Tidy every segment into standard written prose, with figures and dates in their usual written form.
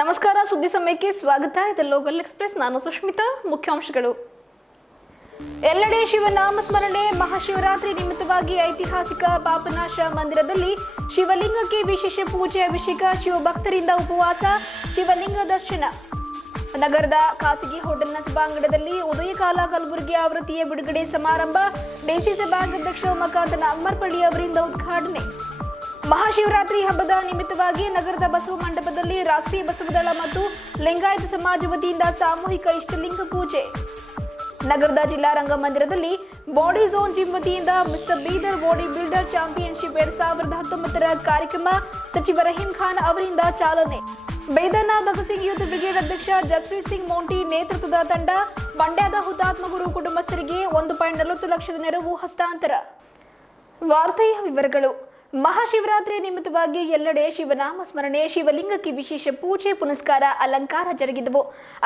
ನಮಸ್ಕಾರ ಸುದ್ದಿ ಸಮಯಕ್ಕೆ ಸ್ವಾಗತ. ಇದು ಲೋಕಲ್ ಎಕ್ಸ್‌ಪ್ರೆಸ್. ನಾನು ಸುಷ್ಮಿತಾ. ಮುಖ್ಯಾಂಶಗಳು. ಎಲ್ಲೆಡೆ ಶಿವನಾಮ ಸ್ಮರಣೆ. ಮಹಾಶಿವರಾತ್ರಿ ನಿಮಿತ್ತವಾಗಿ ಐತಿಹಾಸಿಕ ಪಾಪನಾಶ ಮಂದಿರದಲ್ಲಿ ಶಿವಲಿಂಗಕ್ಕೆ ವಿಶೇಷ ಪೂಜೆ, ಅಭಿಷೇಕ, ಶಿವಭಕ್ತರಿಂದ ಉಪವಾಸ, ಶಿವಲಿಂಗ ದರ್ಶನ. ನಗರದ ಖಾಸಗಿ ಹೋಟೆಲ್ನ ಸಭಾಂಗಣದಲ್ಲಿ ಉದಯಕಾಲ ಕಲಬುರಗಿ ಆವೃತ್ತಿಯ ಬಿಡುಗಡೆ ಸಮಾರಂಭ. ಡಿಸಿ ಸಭಾಧ್ಯಕ್ಷ ಉಮಾಕಾಂತ ನಾಗಮರಪಳ್ಳಿ ಅವರಿಂದ ಉದ್ಘಾಟನೆ. ಮಹಾಶಿವರಾತ್ರಿ ಹಬ್ಬದ ನಿಮಿತ್ತವಾಗಿ ನಗರದ ಬಸವ ಮಂಟಪದಲ್ಲಿ ರಾಷ್ಟ್ರೀಯ ಬಸವದಳ ಮತ್ತು ಲಿಂಗಾಯತ ಸಮಾಜ ವತಿಯಿಂದ ಸಾಮೂಹಿಕ ಇಷ್ಟಲಿಂಗ ಪೂಜೆ. ನಗರದ ಜಿಲ್ಲಾ ರಂಗಮಂದಿರದಲ್ಲಿ ಬಾಡಿ ಝೋನ್ ಜಿಮ್ ವತಿಯಿಂದ mister Bidar body builder championship 2019 ಕಾರ್ಯಕ್ರಮ. ಸಚಿವ ರಹೀಂ ಖಾನ್ ಅವರಿಂದ ಚಾಲನೆ. ಬೇದನ ಭಗತ್ ಸಿಂಗ್ ಯೂತ್ ಬ್ರಿಗೇಡ್ ಅಧ್ಯಕ್ಷ ಜಸ್ಪ್ರೀತ್ ಸಿಂಗ್ ಮೌಂಟಿ ನೇತೃತ್ವದ ತಂಡ ಮಂಡ್ಯದ ಹುತಾತ್ಮ ಗುರು ಕುಟುಂಬಸ್ಥರಿಗೆ 1.40 ಲಕ್ಷದ ನೆರವು ಹಸ್ತಾಂತರ. ವಾರ್ತೆಯ ವಿವರಗಳು. ಮಹಾಶಿವರಾತ್ರಿ ನಿಮಿತ್ತವಾಗಿ ಎಲ್ಲೆಡೆ ಶಿವನಾಮ ಸ್ಮರಣೆ, ಶಿವಲಿಂಗಕ್ಕೆ ವಿಶೇಷ ಪೂಜೆ, ಪುನಸ್ಕಾರ, ಅಲಂಕಾರ ಜರುಗಿದವು.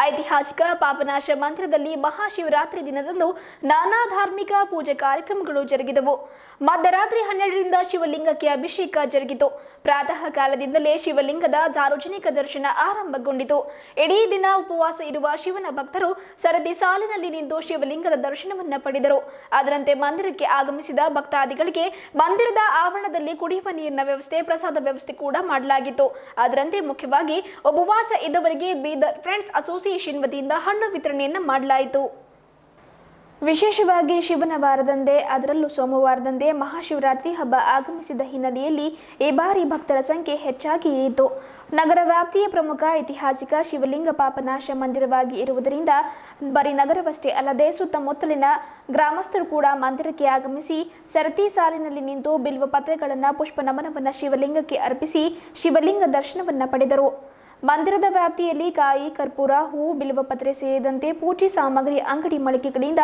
ಐತಿಹಾಸಿಕ ಪಾಪನಾಶ ಮಂದಿರದಲ್ಲಿ ಮಹಾಶಿವರಾತ್ರಿ ದಿನದಂದು ನಾನಾ ಧಾರ್ಮಿಕ ಪೂಜೆ ಕಾರ್ಯಕ್ರಮಗಳು ಜರುಗಿದವು. ಮಧ್ಯರಾತ್ರಿ 12ರಿಂದ ಶಿವಲಿಂಗಕ್ಕೆ ಅಭಿಷೇಕ ಜರುಗಿತು. ಪ್ರಾತಃ ಕಾಲದಿಂದಲೇ ಶಿವಲಿಂಗದ ಸಾರ್ವಜನಿಕ ದರ್ಶನ ಆರಂಭಗೊಂಡಿತು. ಇಡೀ ದಿನ ಉಪವಾಸ ಇರುವ ಶಿವನ ಭಕ್ತರು ಸರದಿ ಸಾಲಿನಲ್ಲಿ ನಿಂತು ಶಿವಲಿಂಗದ ದರ್ಶನವನ್ನ ಪಡೆದರು. ಅದರಂತೆ ಮಂದಿರಕ್ಕೆ ಆಗಮಿಸಿದ ಭಕ್ತಾದಿಗಳಿಗೆ ಮಂದಿರದ ಆವರಣದಲ್ಲಿ ಕುಡಿಯುವ ನೀರಿನ ವ್ಯವಸ್ಥೆ, ಪ್ರಸಾದ ವ್ಯವಸ್ಥೆ ಕೂಡ ಮಾಡಲಾಗಿತ್ತು. ಅದರಂತೆ ಮುಖ್ಯವಾಗಿ ಉಪವಾಸ ಇದ್ದವರಿಗೆ ಬೀದರ್ ಫ್ರೆಂಡ್ಸ್ ಅಸೋಸಿಯೇಷನ್ ವತಿಯಿಂದ ಹಣ್ಣು ವಿತರಣೆಯನ್ನು ಮಾಡಲಾಯಿತು. ವಿಶೇಷವಾಗಿ ಶಿವನ ವಾರದಂದೇ, ಅದರಲ್ಲೂ ಸೋಮವಾರದಂದೇ ಮಹಾಶಿವರಾತ್ರಿ ಹಬ್ಬ ಆಗಮಿಸಿದ ಹಿನ್ನೆಲೆಯಲ್ಲಿ ಈ ಬಾರಿ ಭಕ್ತರ ಸಂಖ್ಯೆ ಹೆಚ್ಚಾಗಿಯೇ ಇತ್ತು. ನಗರ ವ್ಯಾಪ್ತಿಯ ಪ್ರಮುಖ ಐತಿಹಾಸಿಕ ಶಿವಲಿಂಗ ಪಾಪನಾಶ ಮಂದಿರವಾಗಿ ಇರುವುದರಿಂದ ಬರೀ ನಗರವಷ್ಟೇ ಅಲ್ಲದೆ ಸುತ್ತಮುತ್ತಲಿನ ಗ್ರಾಮಸ್ಥರು ಕೂಡ ಮಂದಿರಕ್ಕೆ ಆಗಮಿಸಿ ಸರತಿ ಸಾಲಿನಲ್ಲಿ ನಿಂತು ಬಿಲ್ವ ಪತ್ರೆಗಳನ್ನು, ಪುಷ್ಪ ನಮನವನ್ನು ಶಿವಲಿಂಗಕ್ಕೆ ಅರ್ಪಿಸಿ ಶಿವಲಿಂಗ ದರ್ಶನವನ್ನು ಪಡೆದರು. ಮಂದಿರದ ವ್ಯಾಪ್ತಿಯಲ್ಲಿ ಕಾಯಿ, ಕರ್ಪೂರ, ಹೂವು, ಬಿಲ್ವಪತ್ರೆ ಸೇರಿದಂತೆ ಪೂಜೆ ಸಾಮಗ್ರಿ ಅಂಗಡಿ ಮಳಿಗೆಗಳಿಂದ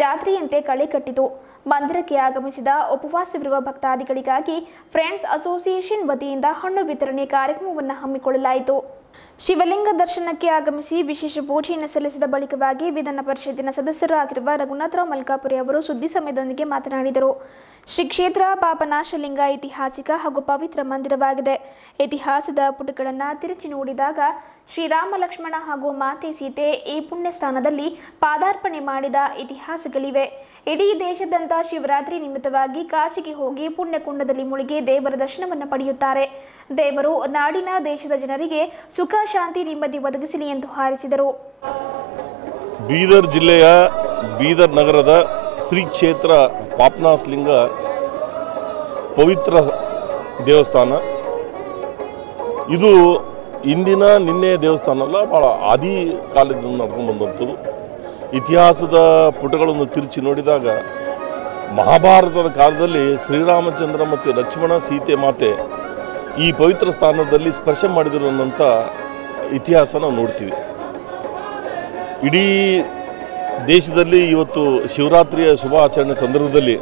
ಜಾತ್ರೆಯಂತೆ ಕಳೆ ಕಟ್ಟಿತು. ಮಂದಿರಕ್ಕೆ ಆಗಮಿಸಿದ ಉಪವಾಸವಿರುವ ಭಕ್ತಾದಿಗಳಿಗಾಗಿ ಫ್ರೆಂಡ್ಸ್ ಅಸೋಸಿಯೇಷನ್ ವತಿಯಿಂದ ಹಣ್ಣು ವಿತರಣೆ ಕಾರ್ಯಕ್ರಮವನ್ನು ಹಮ್ಮಿಕೊಳ್ಳಲಾಯಿತು. ಶಿವಲಿಂಗ ದರ್ಶನಕ್ಕೆ ಆಗಮಿಸಿ ವಿಶೇಷ ಪೂಜೆಯನ್ನು ಸಲ್ಲಿಸಿದ ಬಳಿಕವಾಗಿ ವಿಧಾನ ಪರಿಷತ್ತಿನ ಸದಸ್ಯರು ಆಗಿರುವ ರಘುನಾಥರಾವ್ ಮಲ್ಕಾಪುರಿ ಅವರು ಸುದ್ದಿ ಸಮಯದೊಂದಿಗೆ ಮಾತನಾಡಿದರು. ಶ್ರೀ ಕ್ಷೇತ್ರ ಪಾಪನಾಶಲಿಂಗ ಐತಿಹಾಸಿಕ ಹಾಗೂ ಪವಿತ್ರ ಮಂದಿರವಾಗಿದೆ. ಇತಿಹಾಸದ ಪುಟಗಳನ್ನು ತಿರುಚಿ ನೋಡಿದಾಗ ಶ್ರೀರಾಮ, ಲಕ್ಷ್ಮಣ ಹಾಗೂ ಮಾತೆ ಸೀತೆ ಈ ಪುಣ್ಯ ಸ್ಥಾನದಲ್ಲಿ ಪಾದಾರ್ಪಣೆ ಮಾಡಿದ ಇತಿಹಾಸಗಳಿವೆ. ಇಡೀ ದೇಶದಂತ ಶಿವರಾತ್ರಿ ನಿಮಿತ್ತವಾಗಿ ಕಾಶಿಗೆ ಹೋಗಿ ಪುಣ್ಯಕುಂಡದಲ್ಲಿ ಮುಳುಗಿ ದೇವರ ದರ್ಶನವನ್ನು ಪಡೆಯುತ್ತಾರೆ. ದೇವರು ನಾಡಿನ ದೇಶದ ಜನರಿಗೆ ಸುಖ, ಶಾಂತಿ, ನೆಮ್ಮದಿ ಒದಗಿಸಲಿ ಎಂದು ಹಾರೈಸಿದರು. ಬೀದರ್ ಜಿಲ್ಲೆಯ ಬೀದರ್ ನಗರದ ಶ್ರೀ ಕ್ಷೇತ್ರ ಪಾಪನಾಶಲಿಂಗ ಪವಿತ್ರ ದೇವಸ್ಥಾನ. ಇದು ಇಂದಿನ ನಿನ್ನೆ ದೇವಸ್ಥಾನ ಅಲ್ಲ, ಭಾಳ ಆದಿ ಕಾಲದಿಂದ ನಡ್ಕೊಂಡು ಬಂದಂಥದ್ದು. ಇತಿಹಾಸದ ಪುಟಗಳನ್ನು ತಿರುಚಿ ನೋಡಿದಾಗ ಮಹಾಭಾರತದ ಕಾಲದಲ್ಲಿ ಶ್ರೀರಾಮಚಂದ್ರ ಮತ್ತು ಲಕ್ಷ್ಮಣ, ಸೀತೆ ಮಾತೆ ಈ ಪವಿತ್ರ ಸ್ಥಾನದಲ್ಲಿ ಸ್ಪರ್ಶ ಮಾಡಿದಿರುವಂಥ ಇತಿಹಾಸ ನಾವು ನೋಡ್ತೀವಿ. ಇಡೀ ದೇಶದಲ್ಲಿ ಇವತ್ತು ಶಿವರಾತ್ರಿಯ ಶುಭ ಆಚರಣೆ ಸಂದರ್ಭದಲ್ಲಿ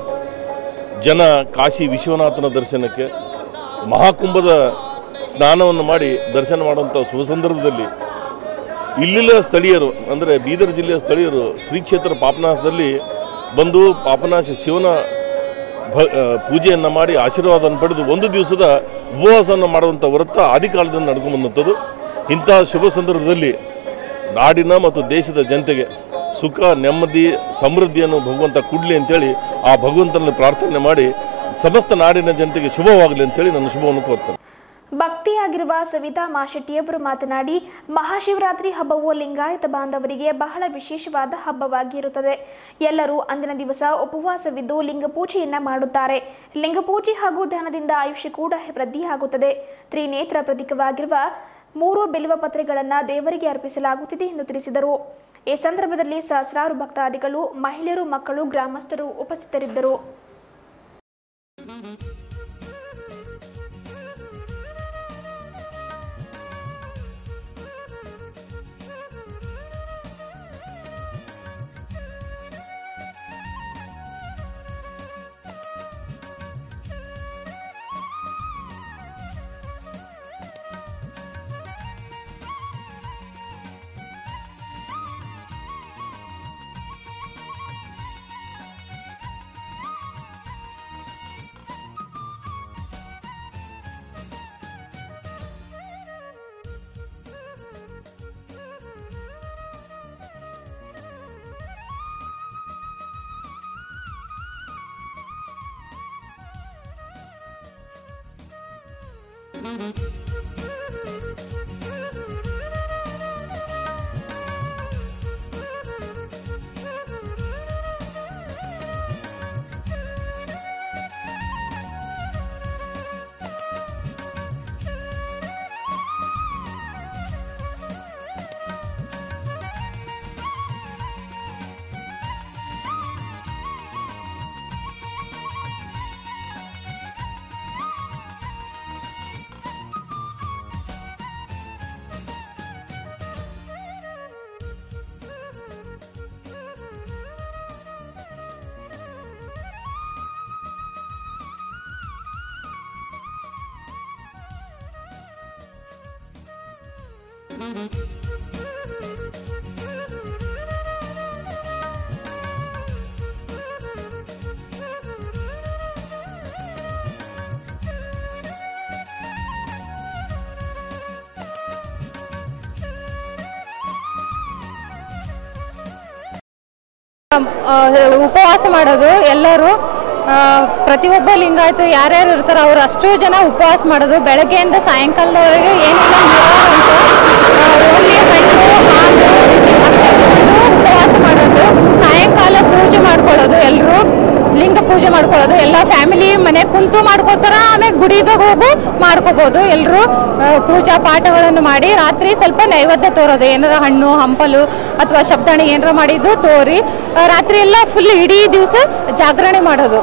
ಜನ ಕಾಶಿ ವಿಶ್ವನಾಥನ ದರ್ಶನಕ್ಕೆ, ಮಹಾಕುಂಭದ ಸ್ನಾನವನ್ನು ಮಾಡಿ ದರ್ಶನ ಮಾಡುವಂಥ ಶುಭ ಸಂದರ್ಭದಲ್ಲಿ ಇಲ್ಲಿನ ಸ್ಥಳೀಯರು ಅಂದರೆ ಬೀದರ್ ಜಿಲ್ಲೆಯ ಸ್ಥಳೀಯರು ಶ್ರೀ ಕ್ಷೇತ್ರ ಪಾಪನಾಶದಲ್ಲಿ ಬಂದು ಪಾಪನಾಶ ಶಿವನ ಪೂಜೆಯನ್ನು ಮಾಡಿ ಆಶೀರ್ವಾದವನ್ನು ಪಡೆದು ಒಂದು ದಿವಸದ ಉಪವಾಸವನ್ನು ಮಾಡುವಂಥ ವ್ರತ ಆದಿಕಾಲದಿಂದ ನಡ್ಕೊಂಡು ಬಂದಂಥದ್ದು. ಇಂಥ ಶುಭ ಸಂದರ್ಭದಲ್ಲಿ ನಾಡಿನ ಮತ್ತು ದೇಶದ ಜನತೆಗೆ ಸುಖ, ನೆಮ್ಮದಿ, ಸಮೃದ್ಧಿಯನ್ನು ಭಗವಂತ ಕೊಡಲಿ ಅಂತೇಳಿ ಆ ಭಗವಂತನಲ್ಲಿ ಪ್ರಾರ್ಥನೆ ಮಾಡಿ ಸಮಸ್ತ ನಾಡಿನ ಜನತೆಗೆ ಶುಭವಾಗಲಿ ಅಂತೇಳಿ ನನ್ನ ಶುಭವನ್ನು ಕೋರ್ತೇನೆ. ಭಕ್ತಿಯಾಗಿರುವ ಸವಿತಾ ಮಾಶೆಟ್ಟಿಯವರು ಮಾತನಾಡಿ, ಮಹಾಶಿವರಾತ್ರಿ ಹಬ್ಬವು ಲಿಂಗಾಯತ ಬಾಂಧವರಿಗೆ ಬಹಳ ವಿಶೇಷವಾದ ಹಬ್ಬವಾಗಿರುತ್ತದೆ. ಎಲ್ಲರೂ ಅಂದಿನ ದಿವಸ ಉಪವಾಸವಿದ್ದು ಲಿಂಗ ಪೂಜೆಯನ್ನ ಮಾಡುತ್ತಾರೆ. ಲಿಂಗ ಪೂಜೆ ಹಾಗೂ ಧ್ಯಾನದಿಂದ ಆಯುಷ್ಯ ಕೂಡ ವೃದ್ಧಿಯಾಗುತ್ತದೆ. ತ್ರಿನೇತ್ರ ಪ್ರತೀಕವಾಗಿರುವ 3 ಬಿಲ್ವ ಪತ್ರೆಗಳನ್ನು ದೇವರಿಗೆ ಅರ್ಪಿಸಲಾಗುತ್ತಿದೆ ಎಂದು ತಿಳಿಸಿದರು. ಈ ಸಂದರ್ಭದಲ್ಲಿ ಸಹಸ್ರಾರು ಭಕ್ತಾದಿಗಳು, ಮಹಿಳೆಯರು, ಮಕ್ಕಳು, ಗ್ರಾಮಸ್ಥರು ಉಪಸ್ಥಿತರಿದ್ದರು. ಉಪವಾಸ ಮಾಡೋದು ಎಲ್ಲರೂ ಪ್ರತಿಯೊಬ್ಬ ಲಿಂಗಾಯತ ಯಾರ್ಯಾರು ಇರ್ತಾರೋ ಅವ್ರು ಅಷ್ಟು ಜನ ಉಪವಾಸ ಮಾಡೋದು ಬೆಳಗ್ಗೆಯಿಂದ ಸಾಯಂಕಾಲದವರೆಗೆ ಏನಿಲ್ಲ ಓನ್ಲಿ ಹಣ್ಣು ಹಾಲು ಅಷ್ಟೇ ಉಪವಾಸ ಮಾಡೋದು ಸಾಯಂಕಾಲ ಪೂಜೆ ಮಾಡ್ಕೊಳ್ಳೋದು ಎಲ್ಲರೂ ಲಿಂಗ ಪೂಜೆ ಮಾಡ್ಕೊಳ್ಳೋದು ಎಲ್ಲ ಫ್ಯಾಮಿಲಿ ಮನೆ ಕುಂತು ಮಾಡ್ಕೋತಾರ ಆಮೇಲೆ ಗುಡಿದಾಗ ಹೋಗು ಮಾಡ್ಕೋಬೋದು ಎಲ್ಲರೂ ಪೂಜಾ ಪಾಠಗಳನ್ನು ಮಾಡಿ ರಾತ್ರಿ ಸ್ವಲ್ಪ ನೈವೇದ್ಯ ತೋರೋದು ಏನಾರ ಹಣ್ಣು ಹಂಪಲು ಅಥವಾ ಶಬ್ದಾಣಿ ಏನಾರ ಮಾಡಿದ್ದು ತೋರಿ ರಾತ್ರಿ ಎಲ್ಲ ಫುಲ್ ಇಡೀ ದಿವಸ ಜಾಗರಣೆ ಮಾಡೋದು.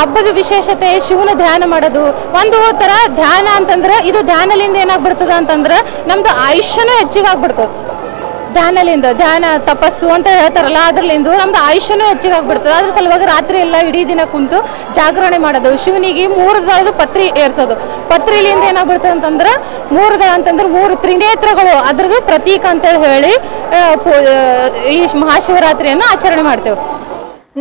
ಹಬ್ಬದ ವಿಶೇಷತೆ ಶಿವನ ಧ್ಯಾನ ಮಾಡೋದು ಒಂದು ತರ ಧ್ಯಾನ ಅಂತಂದ್ರೆ ಇದು ಧ್ಯಾನಲಿಂದ ಏನಾಗ್ಬಿಡ್ತದ ಅಂತಂದ್ರೆ ನಮ್ದು ಆಯುಷ್ಯನೂ ಹೆಚ್ಚಿಗೆ ಆಗ್ಬಿಡ್ತದೆ. ಧ್ಯಾನಲಿಂದ ಧ್ಯಾನ ತಪಸ್ಸು ಅಂತ ಹೇಳ್ತಾರಲ್ಲ ಅದ್ರಲ್ಲಿಂದ ನಮ್ದು ಆಯುಷ್ಯನೂ ಹೆಚ್ಚಿಗೆ ಆಗ್ಬಿಡ್ತದೆ. ಅದ್ರ ಸಲುವಾಗಿ ರಾತ್ರಿ ಎಲ್ಲ ಇಡೀ ದಿನ ಕುಂತು ಜಾಗರಣೆ ಮಾಡೋದು ಶಿವನಿಗೆ 3 ದಳದ ಪತ್ರಿ ಏರ್ಸೋದು. ಪತ್ರಿಲಿಂದ ಏನಾಗ್ಬಿಡ್ತದೆ ಅಂತಂದ್ರೆ 3 ದಳ ಅಂತಂದ್ರೆ 3 ತ್ರಿನೇತ್ರಗಳು ಅದ್ರದ್ದು ಪ್ರತೀಕ ಅಂತ ಹೇಳಿ ಈ ಮಹಾಶಿವರಾತ್ರಿಯನ್ನು ಆಚರಣೆ ಮಾಡ್ತೇವೆ.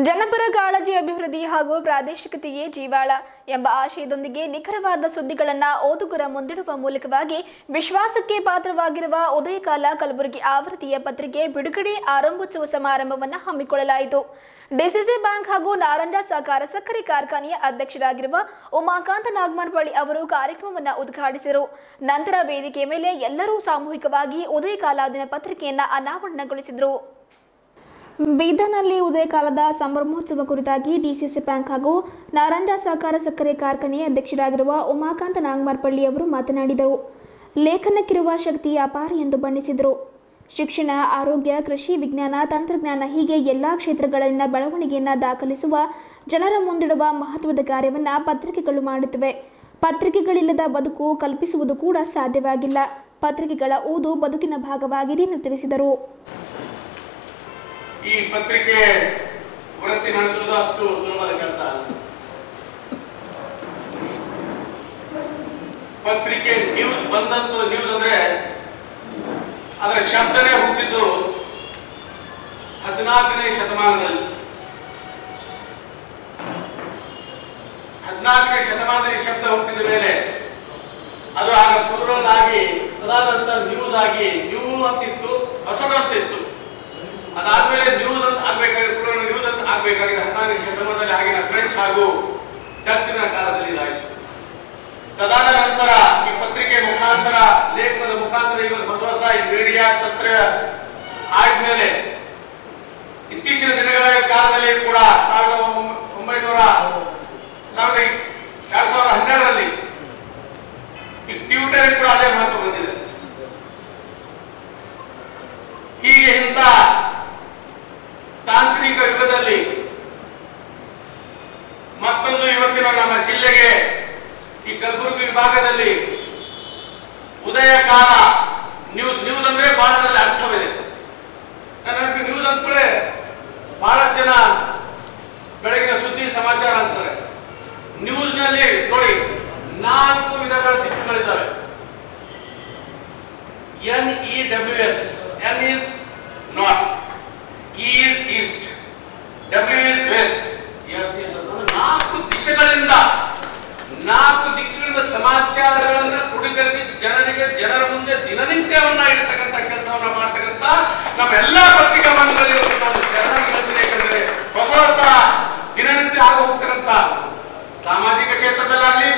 ಜನಪರ ಕಾಳಜಿ ಅಭಿವೃದ್ಧಿ ಹಾಗೂ ಪ್ರಾದೇಶಿಕತೆಯೇ ಜೀವಾಳ ಎಂಬ ಆಶಯದೊಂದಿಗೆ ನಿಖರವಾದ ಸುದ್ದಿಗಳನ್ನು ಓದುಗರ ಮುಂದಿಡುವ ಮೂಲಕವಾಗಿ ವಿಶ್ವಾಸಕ್ಕೆ ಪಾತ್ರವಾಗಿರುವ ಉದಯಕಾಲ ಕಲಬುರಗಿ ಆವೃತ್ತಿಯ ಪತ್ರಿಕೆ ಬಿಡುಗಡೆ ಆರಂಭೋತ್ಸವ ಸಮಾರಂಭವನ್ನು ಹಮ್ಮಿಕೊಳ್ಳಲಾಯಿತು. ಡಿಸಿಸಿ ಬ್ಯಾಂಕ್ ಹಾಗೂ ನಾರಂಜ ಸಹಕಾರ ಸಕ್ಕರೆ ಕಾರ್ಖಾನೆಯ ಅಧ್ಯಕ್ಷರಾಗಿರುವ ಉಮಾಕಾಂತ ನಾಗಮನಪಳ್ಳಿ ಅವರು ಕಾರ್ಯಕ್ರಮವನ್ನು ಉದ್ಘಾಟಿಸಿದರು. ನಂತರ ವೇದಿಕೆಯ ಮೇಲೆ ಎಲ್ಲರೂ ಸಾಮೂಹಿಕವಾಗಿ ಉದಯಕಾಲ ದಿನಪತ್ರಿಕೆಯನ್ನು ಅನಾವರಣಗೊಳಿಸಿದರು. ಬೀದರ್ನಲ್ಲಿ ಉದಯಕಾಲದ ಸಂಭ್ರಮೋತ್ಸವ ಕುರಿತಾಗಿ ಡಿಸಿಸಿ ಬ್ಯಾಂಕ್ ಹಾಗೂ ನಾರಂಜ ಸಹಕಾರ ಸಕ್ಕರೆ ಕಾರ್ಖಾನೆಯ ಅಧ್ಯಕ್ಷರಾಗಿರುವ ಉಮಾಕಾಂತ ನಾಗಮನಪಳ್ಳಿ ಅವರು ಮಾತನಾಡಿದರು. ಲೇಖನಕ್ಕಿರುವ ಶಕ್ತಿ ಅಪಾರ ಎಂದು ಬಣ್ಣಿಸಿದರು. ಶಿಕ್ಷಣ, ಆರೋಗ್ಯ, ಕೃಷಿ, ವಿಜ್ಞಾನ, ತಂತ್ರಜ್ಞಾನ ಹೀಗೆ ಎಲ್ಲ ಕ್ಷೇತ್ರಗಳಲ್ಲಿನ ಬೆಳವಣಿಗೆಯನ್ನು ದಾಖಲಿಸುವ ಜನರ ಮುಂದಿಡುವ ಮಹತ್ವದ ಕಾರ್ಯವನ್ನು ಪತ್ರಿಕೆಗಳು ಮಾಡುತ್ತವೆ. ಪತ್ರಿಕೆಗಳಿಲ್ಲದ ಬದುಕು ಕಲ್ಪಿಸುವುದು ಕೂಡ ಸಾಧ್ಯವಾಗಿಲ್ಲ. ಪತ್ರಿಕೆಗಳ ಓದು ಬದುಕಿನ ಭಾಗವಾಗಿದೆ ಎಂದು ತಿಳಿಸಿದರು. ಈ ಪತ್ರಿಕೆ ವೃತ್ತಿ ನಡೆಸುವುದು ಅಷ್ಟು ಸುಲಭದ ಕೆಲಸ ಅಲ್ಲ. ಪತ್ರಿಕೆ ನ್ಯೂಸ್ ಬಂದಂತೂ ನ್ಯೂಸ್ ಅಂದ್ರೆ ಅದರ ಶಬ್ದನೇ ಹುಟ್ಟಿದ್ದು 14ನೇ ಶತಮಾನದಲ್ಲಿ. 14ನೇ ಶತಮಾನದಲ್ಲಿ ಶಬ್ದ ಹುಟ್ಟಿದ ಮೇಲೆ ಅದು ಆಗ ಪ್ಲೂರಲ್ ಆಗಿ ತದನಂತರ ನ್ಯೂಸ್ ಆಗಿ ನ್ಯೂ ಅಂತಿತ್ತು, ಹೊಸದಂತಿತ್ತು. ಅದಾದ್ಮೇಲೆ ನ್ಯೂಸ್ ಅಂತ ಆಗ್ಬೇಕಾಗಿತ್ತು, ನ್ಯೂಸ್ ಅಂತ ಆಗ್ಬೇಕಾಗಿದೆ 14ನೇ ಶತಮಾನದಲ್ಲಿ ಆಗಿನ ಫ್ರೆಂಚ್ ಹಾಗೂ ಡಚ್ನ ಕಾಲದಲ್ಲಿ ಇದಾಯಿತು. ತದನಂತರ ಈ ಪತ್ರಿಕೆ ಮುಖಾಂತರ, ಲೇಖನದ ಮುಖಾಂತರ ಈಗ ಹೊಸ ಮೀಡಿಯಾ ತಂತ್ರ ಆದ್ಮೇಲೆ ಇತ್ತೀಚಿನ ದಿನಗಳ ಕಾಲದಲ್ಲಿ ಕೂಡ 2012ರಲ್ಲಿ ಈ ಟ್ವಿಟರ್ ಕೂಡ ಅದೇ ಮಹತ್ವ ಬಂದಿದೆ. ಹೀಗೆ ಇಂಥ ತಾಂತ್ರಿಕ ಯುಗದಲ್ಲಿ ಮತ್ತೊಂದು ಇವತ್ತಿನ ನಮ್ಮ ಜಿಲ್ಲೆಗೆ ಈ ಕಲಬುರಗಿ ವಿಭಾಗದಲ್ಲಿ ಉದಯಕಾಲ ನ್ಯೂಸ್ ಅಂದ್ರೆ ಬಹಳದಲ್ಲಿ ಅರ್ಥವಿದೆ. ನನಗೆ ನ್ಯೂಸ್ ಅಂತಲೇ ಬಹಳಷ್ಟು ಜನ ಬೆಳಗಿನ ಸುದ್ದಿ ಸಮಾಚಾರ ಅಂತಾರೆ. ನ್ಯೂಸ್ ನಲ್ಲಿ ನೋಡಿ 4 ವಿಧಗಳ ದಿಕ್ಕುಗಳಿದ್ದಾವೆ. NEWS, N is north, E is east, W is west, S is 4 ದಿಶೆಗಳಿಂದ 4 ದಿಕ್ಕುಗಳಿಂದ ಸಮಾಚಾರಗಳನ್ನು ಕ್ರೋಢೀಕರಿಸಿ ಜನರ ಮುಂದೆ ದಿನನಿತ್ಯವನ್ನ ಇಡತಕ್ಕಂಥ ಕೆಲಸವನ್ನ ಮಾಡ್ತಕ್ಕಂಥ ನಮ್ಮೆಲ್ಲ ಪತ್ರಿಕಾ ಮಂಡಳಿಗಳು ನಾನು ಶರಣಾಗಿ ಹೇಳ್ತೀನಿ. ಯಾಕಂದ್ರೆ ಹೊಸ ದಿನನಿತ್ಯ ಆಗ ಹೋಗ್ತಕ್ಕಂಥ ಸಾಮಾಜಿಕ ಕ್ಷೇತ್ರದಲ್ಲಾಗ್ಲಿ,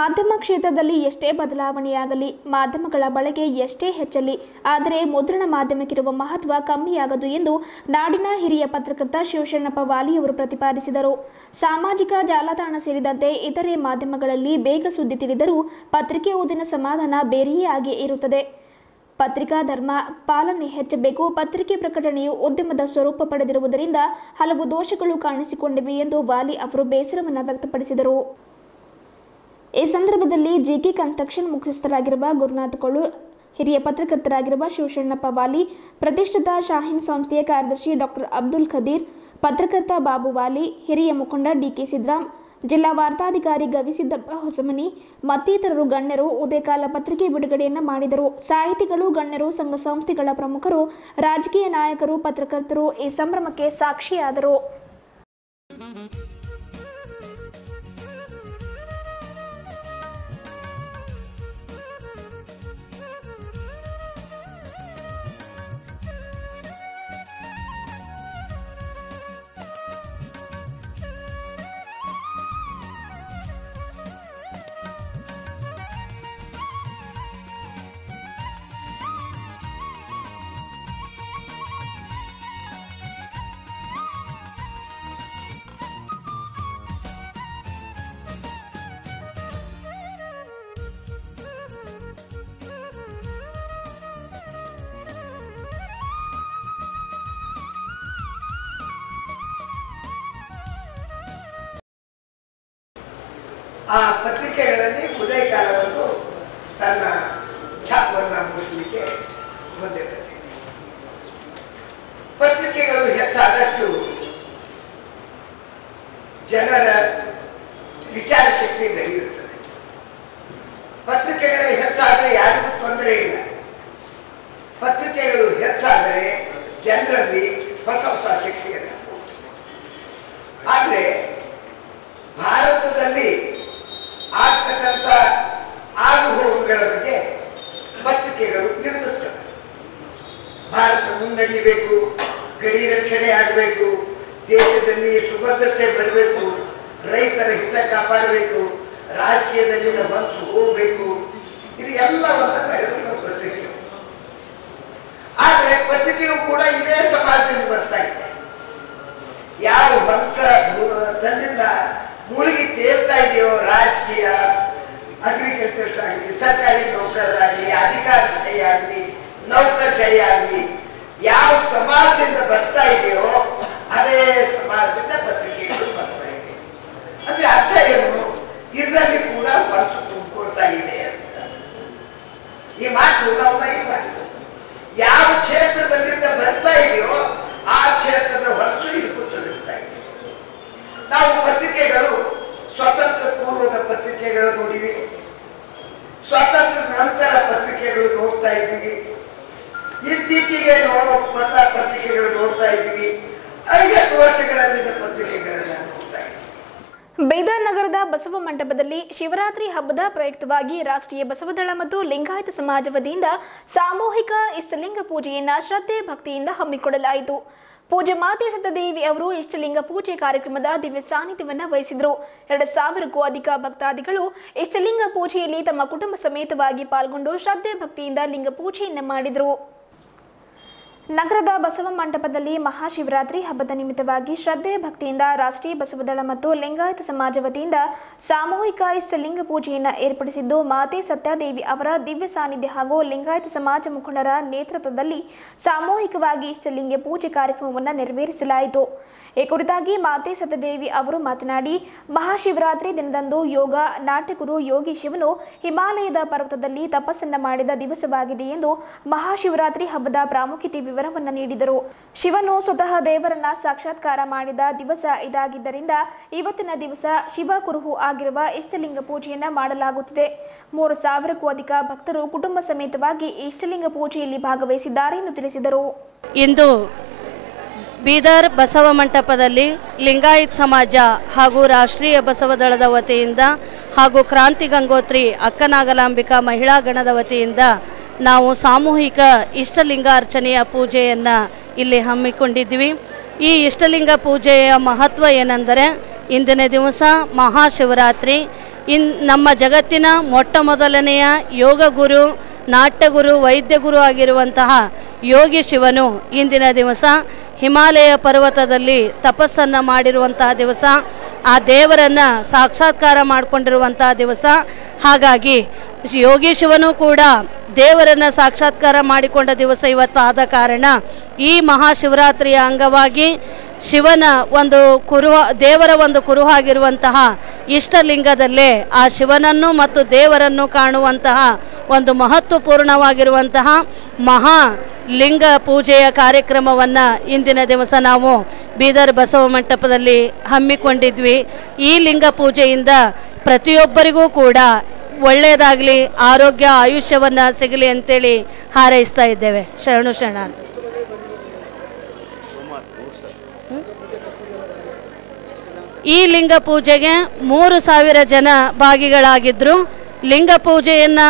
ಮಾಧ್ಯಮ ಕ್ಷೇತ್ರದಲ್ಲಿ ಎಷ್ಟೇ ಬದಲಾವಣೆಯಾಗಲಿ, ಮಾಧ್ಯಮಗಳ ಬಳಕೆ ಎಷ್ಟೇ ಹೆಚ್ಚಲಿ, ಆದರೆ ಮುದ್ರಣ ಮಾಧ್ಯಮಕ್ಕಿರುವ ಮಹತ್ವ ಕಮ್ಮಿಯಾಗದು ಎಂದು ನಾಡಿನ ಹಿರಿಯ ಪತ್ರಕರ್ತ ಶಿವಶರಣಪ್ಪ ವಾಲಿಯವರು ಪ್ರತಿಪಾದಿಸಿದರು. ಸಾಮಾಜಿಕ ಜಾಲತಾಣ ಸೇರಿದಂತೆ ಇತರೆ ಮಾಧ್ಯಮಗಳಲ್ಲಿ ಬೇಗ ಸುದ್ದಿ ತಿಳಿದರೂ ಪತ್ರಿಕೆ ಓದಿನ ಸಮಾಧಾನ ಬೇರೆಯೇ ಆಗಿ ಇರುತ್ತದೆ. ಪತ್ರಿಕಾ ಧರ್ಮ ಪಾಲನೆ ಹೆಚ್ಚಬೇಕು. ಪತ್ರಿಕೆ ಪ್ರಕಟಣೆಯು ಉದ್ಯಮದ ಸ್ವರೂಪ ಪಡೆದಿರುವುದರಿಂದ ಹಲವು ದೋಷಗಳು ಕಾಣಿಸಿಕೊಂಡಿವೆ ಎಂದು ವಾಲಿ ಅವರು ಬೇಸರವನ್ನು ವ್ಯಕ್ತಪಡಿಸಿದರು. ಈ ಸಂದರ್ಭದಲ್ಲಿ ಜಿಕೆ ಕನ್ಸ್ಟ್ರಕ್ಷನ್ ಮುಖ್ಯಸ್ಥರಾಗಿರುವ ಗುರುನಾಥ್ ಕೊಳ್ಳು, ಹಿರಿಯ ಪತ್ರಕರ್ತರಾಗಿರುವ ಶಿವಶರಣಪ್ಪ ವಾಲಿ, ಪ್ರತಿಷ್ಠಿತ ಶಾಹೀನ್ ಸಂಸ್ಥೆಯ ಕಾರ್ಯದರ್ಶಿ ಡಾಕ್ಟರ್ ಅಬ್ದುಲ್ ಖದೀರ್, ಪತ್ರಕರ್ತ ಬಾಬು ವಾಲಿ, ಹಿರಿಯ ಮುಖಂಡ ಡಿಕೆ ಸಿದ್ದರಾಮ್, ಜಿಲ್ಲಾ ವಾರ್ತಾಧಿಕಾರಿ ಗವಿಸಿದ್ದಪ್ಪ ಹೊಸಮನಿ ಮತ್ತಿತರರು ಗಣ್ಯರು ಉದಯಕಾಲ ಪತ್ರಿಕೆ ಬಿಡುಗಡೆಯನ್ನು ಮಾಡಿದರು. ಸಾಹಿತಿಗಳು, ಗಣ್ಯರು, ಸಂಘ ಸಂಸ್ಥೆಗಳ ಪ್ರಮುಖರು, ರಾಜಕೀಯ ನಾಯಕರು, ಪತ್ರಕರ್ತರು ಈ ಸಂಭ್ರಮಕ್ಕೆ ಸಾಕ್ಷಿಯಾದರು. ಆ ಪತ್ರಿಕೆಗಳಲ್ಲಿ ಉದಯಕಾಲವನ್ನು ತನ್ನ ಛಾಪವನ್ನು ಮೂಡಿಸಲಿಕ್ಕೆ ಹೊಂದಿರುತ್ತದೆ. ಪತ್ರಿಕೆಗಳು ಹೆಚ್ಚಾದಷ್ಟು ಜನರ ವಿಚಾರ ಶಕ್ತಿ ಬೆಳೆಯುತ್ತದೆ. ಪತ್ರಿಕೆಗಳು ಹೆಚ್ಚಾದರೆ ಯಾರಿಗೂ ತೊಂದರೆ ಇಲ್ಲ. ಪತ್ರಿಕೆಗಳು ಹೆಚ್ಚಾದರೆ ಜನರಲ್ಲಿ ಹೊಸ ಹೊಸ ಶಕ್ತಿಯನ್ನು ಕೊಡುತ್ತದೆ. ಆದರೆ ಭಾರತದಲ್ಲಿ ಆಗ್ತಕ್ಕಂಥ ಆಗುಹೋಗುಗಳ ಬಗ್ಗೆ ಪತ್ರಿಕೆಗಳು ನಿರ್ಮಿಸ್ತವೆ. ಭಾರತ ಮುನ್ನಡೆಯಬೇಕು, ಗಡಿ ರಕ್ಷಣೆ ಆಗಬೇಕು, ದೇಶದಲ್ಲಿ ಸುಭದ್ರತೆ ಬರಬೇಕು, ರೈತರ ಹಿತ ಕಾಪಾಡಬೇಕು, ರಾಜಕೀಯದಲ್ಲಿನ ಹೊಂಚು ಹೋಗಬೇಕು, ಇದು ಎಲ್ಲವನ್ನ ಬರೆಯುವ ಪತ್ರಿಕೆ. ಆದರೆ ಪತ್ರಿಕೆಯು ಕೂಡ ಇದೇ ಸಮಾಜದಲ್ಲಿ ಬರ್ತಾ ಇದೆ. ಯಾವ ಹೊಂಚ ತನ್ನಿಂದ ಮುಳುಗಿ ತೇಲ್ತಾ ಇದೆಯೋ, ರಾಜಕೀಯ, ಅಗ್ರಿಕಲ್ಚರ್ ಆಗಲಿ, ಸರ್ಕಾರಿ ನೌಕರರಾಗಲಿ, ಅಧಿಕಾರಶಾಹಿ ಆಗಲಿ, ನೌಕರಶಾಹಿ ಆಗಲಿ, ಯಾವ ಸಮಾಜದಿಂದ ಬರ್ತಾ ಇದೆಯೋ ಅದೇ ಸಮಾಜದಿಂದ ಪತ್ರಿಕೆಗಳು ಬರ್ತಾ ಇದೆ. ಅಂದ್ರೆ ಅರ್ಥ ಏನು? ಇದರಲ್ಲಿ ಕೂಡ ಹೊರತು ತುಂಬಿಕೊಳ್ತಾ ಇದೆ ಅಂತ. ಈ ಮಾತು ನಾವು ಮರಿಬಾರ್ದು. ಯಾವ ಕ್ಷೇತ್ರದಲ್ಲಿಂದ ಬರ್ತಾ ಇದೆಯೋ ಆ ಕ್ಷೇತ್ರದ ಹೊರತು ಇರುತ್ತಾ ಇದೆ. ನಾವು ಪತ್ರಿಕೆಗಳು ಸ್ವತಂತ್ರ ಪೂರ್ವದ ಪತ್ರಿಕೆಗಳು ನೋಡಿವಿ, ಸ್ವಾತಂತ್ರ್ಯ ನಂತರ ಪತ್ರಿಕೆಗಳು ನೋಡ್ತಾ ಇದ್ದೀವಿ, ಇತ್ತೀಚೆಗೆ ಪತ್ರಿಕೆಗಳು ನೋಡ್ತಾ ಇದ್ದೀವಿ, 50 ವರ್ಷಗಳಲ್ಲಿನ ಪತ್ರಿಕೆಗಳನ್ನ ನೋಡ್ತಾ ಇದ್ದೀವಿ. ಬೀದರ್ ನಗರದ ಬಸವ ಮಂಟಪದಲ್ಲಿ ಶಿವರಾತ್ರಿ ಹಬ್ಬದ ಪ್ರಯುಕ್ತವಾಗಿ ರಾಷ್ಟ್ರೀಯ ಬಸವದಳ ಮತ್ತು ಲಿಂಗಾಯತ ಸಮಾಜ ವತಿಯಿಂದ ಸಾಮೂಹಿಕ ಇಷ್ಟಲಿಂಗ ಪೂಜೆಯನ್ನು ಶ್ರದ್ಧೆ ಭಕ್ತಿಯಿಂದ ಹಮ್ಮಿಕೊಳ್ಳಲಾಯಿತು. ಪೂಜೆ ಮಾತೆ ಸತ್ಯದೇವಿ ಅವರು ಇಷ್ಟಲಿಂಗ ಪೂಜೆ ಕಾರ್ಯಕ್ರಮದ ದಿವ್ಯ ಸಾನ್ನಿಧ್ಯವನ್ನು ವಹಿಸಿದರು. 2,000ಕ್ಕೂ ಅಧಿಕ ಭಕ್ತಾದಿಗಳು ಇಷ್ಟಲಿಂಗ ಪೂಜೆಯಲ್ಲಿ ತಮ್ಮ ಕುಟುಂಬ ಸಮೇತವಾಗಿ ಪಾಲ್ಗೊಂಡು ಶ್ರದ್ಧೆ ಭಕ್ತಿಯಿಂದ ಲಿಂಗ ಪೂಜೆಯನ್ನು ಮಾಡಿದರು. ನಗರದ ಬಸವ ಮಂಟಪದಲ್ಲಿ ಮಹಾಶಿವರಾತ್ರಿ ಹಬ್ಬದ ನಿಮಿತ್ತವಾಗಿ ಶ್ರದ್ಧೆ ಭಕ್ತಿಯಿಂದ ರಾಷ್ಟ್ರೀಯ ಬಸವದಳ ಮತ್ತು ಲಿಂಗಾಯತ ಸಮಾಜ ವತಿಯಿಂದ ಸಾಮೂಹಿಕ ಇಷ್ಟಲಿಂಗ ಪೂಜೆಯನ್ನು ಏರ್ಪಡಿಸಿದ್ದು, ಮಾತೆ ಸತ್ಯದೇವಿ ಅವರ ದಿವ್ಯ ಸಾನ್ನಿಧ್ಯ ಹಾಗೂ ಲಿಂಗಾಯತ ಸಮಾಜ ಮುಖಂಡರ ನೇತೃತ್ವದಲ್ಲಿ ಸಾಮೂಹಿಕವಾಗಿ ಇಷ್ಟಲಿಂಗ ಪೂಜೆ ಕಾರ್ಯಕ್ರಮವನ್ನು ನೆರವೇರಿಸಲಾಯಿತು. ಈ ಕುರಿತಾಗಿ ಮಾತೆ ಸತ್ಯದೇವಿ ಅವರು ಮಾತನಾಡಿ, ಮಹಾಶಿವರಾತ್ರಿ ದಿನದಂದು ಯೋಗ ನಾಟ್ಯಗುರು ಯೋಗಿ ಶಿವನು ಹಿಮಾಲಯದ ಪರ್ವತದಲ್ಲಿ ತಪಸ್ಸನ್ನು ಮಾಡಿದ ದಿವಸವಾಗಿದೆ ಎಂದು ಮಹಾಶಿವರಾತ್ರಿ ಹಬ್ಬದ ಪ್ರಾಮುಖ್ಯತೆ ವಿವರವನ್ನು ನೀಡಿದರು. ಶಿವನು ಸ್ವತಃ ದೇವರನ್ನ ಸಾಕ್ಷಾತ್ಕಾರ ಮಾಡಿದ ದಿವಸ ಇದಾಗಿದ್ದರಿಂದ ಇವತ್ತಿನ ದಿವಸ ಶಿವ ಕುರುಹು ಆಗಿರುವ ಇಷ್ಟಲಿಂಗ ಪೂಜೆಯನ್ನ ಮಾಡಲಾಗುತ್ತಿದೆ. 3,000ಕ್ಕೂ ಅಧಿಕ ಭಕ್ತರು ಕುಟುಂಬ ಸಮೇತವಾಗಿ ಇಷ್ಟಲಿಂಗ ಪೂಜೆಯಲ್ಲಿ ಭಾಗವಹಿಸಿದ್ದಾರೆ ಎಂದು ತಿಳಿಸಿದರು. ಇಂದು ಬೀದರ್ ಬಸವ ಮಂಟಪದಲ್ಲಿ ಲಿಂಗಾಯತ್ ಸಮಾಜ ಹಾಗೂ ರಾಷ್ಟ್ರೀಯ ಬಸವದಳದ ವತಿಯಿಂದ ಹಾಗೂ ಕ್ರಾಂತಿ ಗಂಗೋತ್ರಿ ಅಕ್ಕನಾಗಲಾಂಬಿಕಾ ಮಹಿಳಾ ಗಣದ ವತಿಯಿಂದ ನಾವು ಸಾಮೂಹಿಕ ಇಷ್ಟಲಿಂಗಾರ್ಚನೆಯ ಪೂಜೆಯನ್ನು ಇಲ್ಲಿ ಹಮ್ಮಿಕೊಂಡಿದ್ವಿ. ಈ ಇಷ್ಟಲಿಂಗ ಪೂಜೆಯ ಮಹತ್ವ ಏನೆಂದರೆ, ಇಂದಿನ ದಿವಸ ಮಹಾಶಿವರಾತ್ರಿ. ನಮ್ಮ ಜಗತ್ತಿನ ಮೊಟ್ಟ ಮೊದಲನೆಯ ಯೋಗ ಗುರು, ನಾಟ್ಯಗುರು, ವೈದ್ಯಗುರು ಆಗಿರುವಂತಹ ಯೋಗಿ ಶಿವನು ಇಂದಿನ ದಿವಸ ಹಿಮಾಲಯ ಪರ್ವತದಲ್ಲಿ ತಪಸ್ಸನ್ನು ಮಾಡಿರುವಂತಹ ದಿವಸ, ಆ ದೇವರನ್ನು ಸಾಕ್ಷಾತ್ಕಾರ ಮಾಡಿಕೊಂಡಿರುವಂತಹ ದಿವಸ. ಹಾಗಾಗಿ ಯೋಗಿ ಶಿವನು ಕೂಡ ದೇವರನ್ನು ಸಾಕ್ಷಾತ್ಕಾರ ಮಾಡಿಕೊಂಡ ದಿವಸ ಇವತ್ತಾದ ಕಾರಣ ಈ ಮಹಾಶಿವರಾತ್ರಿಯ ಅಂಗವಾಗಿ ಶಿವನ ಒಂದು ದೇವರ ಒಂದು ಕುರುಹಾಗಿರುವಂತಹ ಇಷ್ಟಲಿಂಗದಲ್ಲೇ ಆ ಶಿವನನ್ನು ಮತ್ತು ದೇವರನ್ನು ಕಾಣುವಂತಹ ಒಂದು ಮಹತ್ವಪೂರ್ಣವಾಗಿರುವಂತಹ ಮಹಾ ಲಿಂಗ ಪೂಜೆಯ ಕಾರ್ಯಕ್ರಮವನ್ನು ಇಂದಿನ ದಿವಸ ನಾವು ಬೀದರ್ ಬಸವ ಮಂಟಪದಲ್ಲಿ ಹಮ್ಮಿಕೊಂಡಿದ್ವಿ. ಈ ಲಿಂಗ ಪೂಜೆಯಿಂದ ಪ್ರತಿಯೊಬ್ಬರಿಗೂ ಕೂಡ ಒಳ್ಳೆಯದಾಗಲಿ, ಆರೋಗ್ಯ ಆಯುಷ್ಯವನ್ನು ಸಿಗಲಿ ಅಂತೇಳಿ ಹಾರೈಸ್ತಾ ಇದ್ದೇವೆ. ಶರಣು ಶರಣಾರ್ಥಿ. ಈ ಲಿಂಗ ಪೂಜೆಗೆ 3000 ಜನ ಭಾಗಿಗಳಾಗಿದ್ದರು. ಲಿಂಗ ಪೂಜೆಯನ್ನು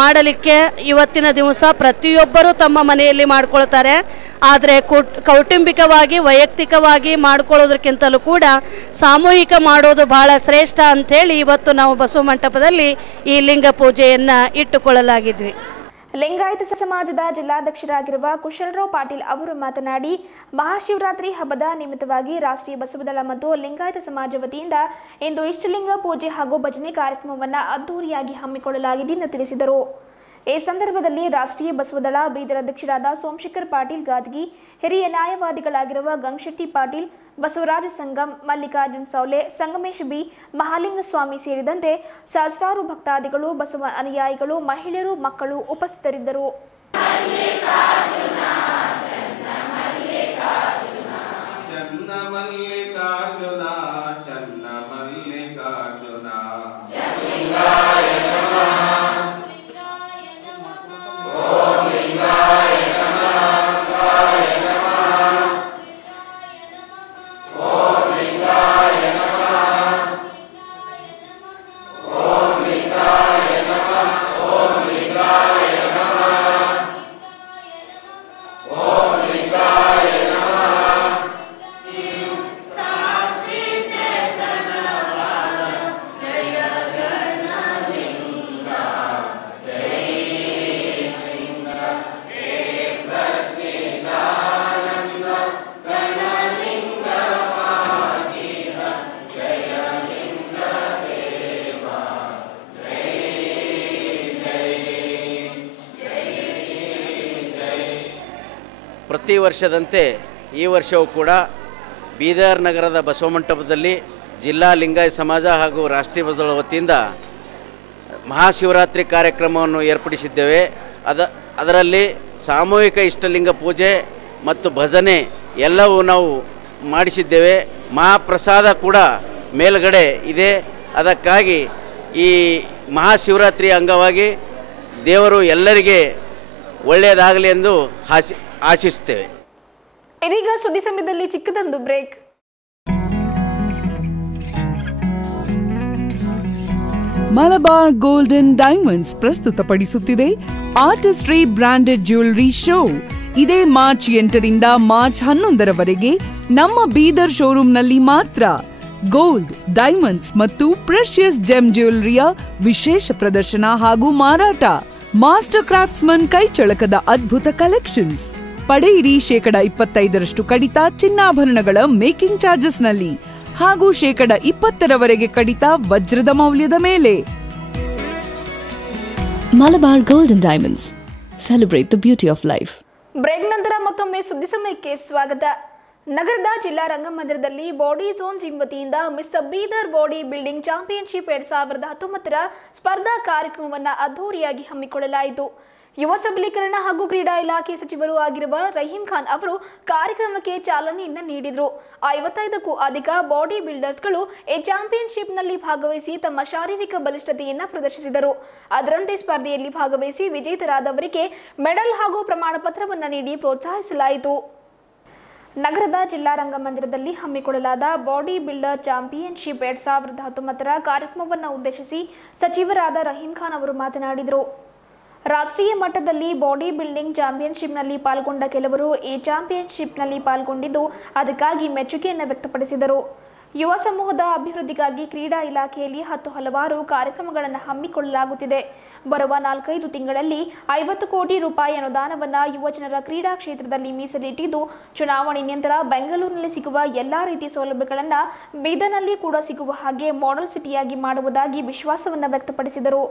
ಮಾಡಲಿಕ್ಕೆ ಇವತ್ತಿನ ದಿವಸ ಪ್ರತಿಯೊಬ್ಬರೂ ತಮ್ಮ ಮನೆಯಲ್ಲಿ ಮಾಡ್ಕೊಳ್ತಾರೆ. ಆದರೆ ಕೌಟುಂಬಿಕವಾಗಿ ವೈಯಕ್ತಿಕವಾಗಿ ಮಾಡ್ಕೊಳ್ಳೋದಕ್ಕಿಂತಲೂ ಕೂಡ ಸಾಮೂಹಿಕ ಮಾಡೋದು ಬಹಳ ಶ್ರೇಷ್ಠ ಅಂಥೇಳಿ ಇವತ್ತು ನಾವು ಬಸವ ಮಂಟಪದಲ್ಲಿ ಈ ಲಿಂಗ ಪೂಜೆಯನ್ನು ಇಟ್ಟುಕೊಳ್ಳಲಾಗಿದ್ವಿ. ಲಿಂಗಾಯತ ಸಮಾಜದ ಜಿಲ್ಲಾಧ್ಯಕ್ಷರಾಗಿರುವ ಕುಶಲರಾವ್ ಪಾಟೀಲ್ ಅವರು ಮಾತನಾಡಿ, ಮಹಾಶಿವರಾತ್ರಿ ಹಬ್ಬದ ನಿಮಿತ್ತವಾಗಿ ರಾಷ್ಟ್ರೀಯ ಬಸವದಳ ಮತ್ತು ಲಿಂಗಾಯತ ಸಮಾಜ ವತಿಯಿಂದ ಇಂದು ಇಷ್ಟಲಿಂಗ ಪೂಜೆ ಹಾಗೂ ಭಜನೆ ಕಾರ್ಯಕ್ರಮವನ್ನು ಅದ್ದೂರಿಯಾಗಿ ಹಮ್ಮಿಕೊಳ್ಳಲಾಗಿದೆ ಎಂದು ತಿಳಿಸಿದರು. ಈ ಸಂದರ್ಭದಲ್ಲಿ ರಾಷ್ಟ್ರೀಯ ಬಸವದಳ ಬೀದರ್ ಅಧ್ಯಕ್ಷರಾದ ಸೋಮಶೇಖರ್ ಪಾಟೀಲ್ ಗಾದಗಿ, ಹಿರಿಯ ನ್ಯಾಯವಾದಿಗಳಾಗಿರುವ ಗಂಗಶೆಟ್ಟಿ ಪಾಟೀಲ್, ಬಸವರಾಜ ಸಂಗಮ್, ಮಲ್ಲಿಕಾರ್ಜುನ್ ಸೌಲೆ, ಸಂಗಮೇಶ್ ಬಿ, ಮಹಾಲಿಂಗ ಸ್ವಾಮಿ ಸೇರಿದಂತೆ ಸಹಸ್ರಾರು ಭಕ್ತಾದಿಗಳು, ಬಸವ ಅನುಯಾಯಿಗಳು, ಮಹಿಳೆಯರು, ಮಕ್ಕಳು ಉಪಸ್ಥಿತರಿದ್ದರು. ಪ್ರತಿ ವರ್ಷದಂತೆ ಈ ವರ್ಷವೂ ಕೂಡ ಬೀದರ್ ನಗರದ ಬಸವ ಮಂಟಪದಲ್ಲಿ ಜಿಲ್ಲಾ ಲಿಂಗಾಯತ ಸಮಾಜ ಹಾಗೂ ರಾಷ್ಟ್ರೀಯ ಬಸವದಳ ವತಿಯಿಂದ ಮಹಾಶಿವರಾತ್ರಿ ಕಾರ್ಯಕ್ರಮವನ್ನು ಏರ್ಪಡಿಸಿದ್ದೇವೆ. ಅದರಲ್ಲಿ ಸಾಮೂಹಿಕ ಇಷ್ಟಲಿಂಗ ಪೂಜೆ ಮತ್ತು ಭಜನೆ ಎಲ್ಲವೂ ನಾವು ಮಾಡಿಸಿದ್ದೇವೆ. ಮಹಾಪ್ರಸಾದ ಕೂಡ ಮೇಲ್ಗಡೆ ಇದೆ. ಅದಕ್ಕಾಗಿ ಈ ಮಹಾಶಿವರಾತ್ರಿ ಅಂಗವಾಗಿ ದೇವರು ಎಲ್ಲರಿಗೆ ಒಳ್ಳೆಯದಾಗಲಿ ಎಂದು ಆಶಿಸುತ್ತೇವೆ. ಇದೀಗ ಸುದ್ದಿ ಸಮಯದಲ್ಲಿ ಚಿಕ್ಕದೊಂದು ಬ್ರೇಕ್. ಮಲಬಾರ್ ಗೋಲ್ಡನ್ ಡೈಮಂಡ್ಸ್ ಪ್ರಸ್ತುತಪಡಿಸುತ್ತಿದೆ ಆರ್ಟಿಸ್ಟ್ರಿ ಬ್ರಾಂಡೆಡ್ ಜ್ಯುವೆಲರಿ ಶೋ. ಇದೇ ಮಾರ್ಚ್ 8ರಿಂದ ಮಾರ್ಚ್ 11ರವರೆಗೆ ನಮ್ಮ ಬೀದರ್ ಶೋರೂಮ್ನಲ್ಲಿ ಮಾತ್ರ. ಗೋಲ್ಡ್, ಡೈಮಂಡ್ಸ್ ಮತ್ತು ಪ್ರೆಷಿಯಸ್ ಜೆಮ್ ಜ್ಯುವೆಲರಿಯ ವಿಶೇಷ ಪ್ರದರ್ಶನ ಹಾಗೂ ಮಾರಾಟ. ಮಾಸ್ಟರ್ ಕ್ರಾಫ್ಟ್ಸ್ಮನ್ ಕೈಚಳಕದ ಅದ್ಭುತ ಕಲೆಕ್ಷನ್ಸ್. ಪಡೆಯಿರಿ 25% ಕಡಿತ ಚಿನ್ನಾಭರಣಗಳ ಮೇಕಿಂಗ್ ಚಾರ್ಜಸ್ನಲ್ಲಿ ಹಾಗೂ 20% ಕಡಿತ ವಜ್ರದ ಮೌಲ್ಯದ ಮೇಲೆ. Malabar golden diamonds, celebrate the beauty of life. Break ನಂತರ ಮತ್ತೊಮ್ಮೆ ಸುದ್ದಿ ಸಮಯಕ್ಕೆ ಸ್ವಾಗತ. ನಗರದ ಜಿಲ್ಲಾ ರಂಗಮಂದಿರದಲ್ಲಿ ಬಾಡಿ ಝೋನ್ ಜಿಮ್ ವತಿಯಿಂದ mister Bidar body building championship 2019ರ ಸ್ಪರ್ಧಾ ಕಾರ್ಯಕ್ರಮವನ್ನು ಅದ್ದೂರಿಯಾಗಿ ಹಮ್ಮಿಕೊಳ್ಳಲಾಯಿತು. ಯುವ ಸಬಲೀಕರಣ ಹಾಗೂ ಕ್ರೀಡಾ ಇಲಾಖೆ ಸಚಿವರು ಆಗಿರುವ ರಹೀಂ ಖಾನ್ ಅವರು ಕಾರ್ಯಕ್ರಮಕ್ಕೆ ಚಾಲನೆಯನ್ನು ನೀಡಿದರು. 55ಕ್ಕೂ ಅಧಿಕ ಬಾಡಿ ಬಿಲ್ಡರ್ಸ್ಗಳು ಈ ಚಾಂಪಿಯನ್ಶಿಪ್ನಲ್ಲಿ ಭಾಗವಹಿಸಿ ತಮ್ಮ ಶಾರೀರಿಕ ಬಲಿಷ್ಠತೆಯನ್ನು ಪ್ರದರ್ಶಿಸಿದರು. ಅದರಂತೆ ಸ್ಪರ್ಧೆಯಲ್ಲಿ ಭಾಗವಹಿಸಿ ವಿಜೇತರಾದವರಿಗೆ ಮೆಡಲ್ ಹಾಗೂ ಪ್ರಮಾಣ ಪತ್ರವನ್ನು ನೀಡಿ ಪ್ರೋತ್ಸಾಹಿಸಲಾಯಿತು. ನಗರದ ಜಿಲ್ಲಾ ರಂಗಮಂದಿರದಲ್ಲಿ ಹಮ್ಮಿಕೊಳ್ಳಲಾದ ಬಾಡಿ ಬಿಲ್ಡರ್ ಚಾಂಪಿಯನ್ಶಿಪ್ 2019ರ ಕಾರ್ಯಕ್ರಮವನ್ನು ಉದ್ದೇಶಿಸಿ ಸಚಿವರಾದ ರಹೀಂ ಖಾನ್ ಅವರು ಮಾತನಾಡಿದರು. ರಾಷ್ಟ್ರೀಯ ಮಟ್ಟದಲ್ಲಿ ಬಾಡಿ ಬಿಲ್ಡಿಂಗ್ ಚಾಂಪಿಯನ್ಶಿಪ್ನಲ್ಲಿ ಪಾಲ್ಗೊಂಡ ಕೆಲವರು ಈ ಚಾಂಪಿಯನ್ಶಿಪ್ನಲ್ಲಿ ಪಾಲ್ಗೊಂಡಿದ್ದು ಅದಕ್ಕಾಗಿ ಮೆಚ್ಚುಗೆಯನ್ನು ವ್ಯಕ್ತಪಡಿಸಿದರು. ಯುವ ಸಮೂಹದ ಅಭಿವೃದ್ಧಿಗಾಗಿ ಕ್ರೀಡಾ ಇಲಾಖೆಯಲ್ಲಿ ಹಲವಾರು ಕಾರ್ಯಕ್ರಮಗಳನ್ನು ಹಮ್ಮಿಕೊಳ್ಳಲಾಗುತ್ತಿದೆ. ಬರುವ 4-5 ತಿಂಗಳಲ್ಲಿ 50 ಕೋಟಿ ರೂಪಾಯಿ ಅನುದಾನವನ್ನು ಯುವಜನರ ಕ್ರೀಡಾ ಕ್ಷೇತ್ರದಲ್ಲಿ ಮೀಸಲಿಟ್ಟಿದ್ದು, ಚುನಾವಣೆ ನಂತರ ಬೆಂಗಳೂರಿನಲ್ಲಿ ಸಿಗುವ ಎಲ್ಲಾ ರೀತಿಯ ಸೌಲಭ್ಯಗಳನ್ನು ಬೀದರ್ನಲ್ಲಿ ಕೂಡ ಸಿಗುವ ಹಾಗೆ ಮಾಡೆಲ್ ಸಿಟಿಯಾಗಿ ಮಾಡುವುದಾಗಿ ವಿಶ್ವಾಸವನ್ನು ವ್ಯಕ್ತಪಡಿಸಿದರು.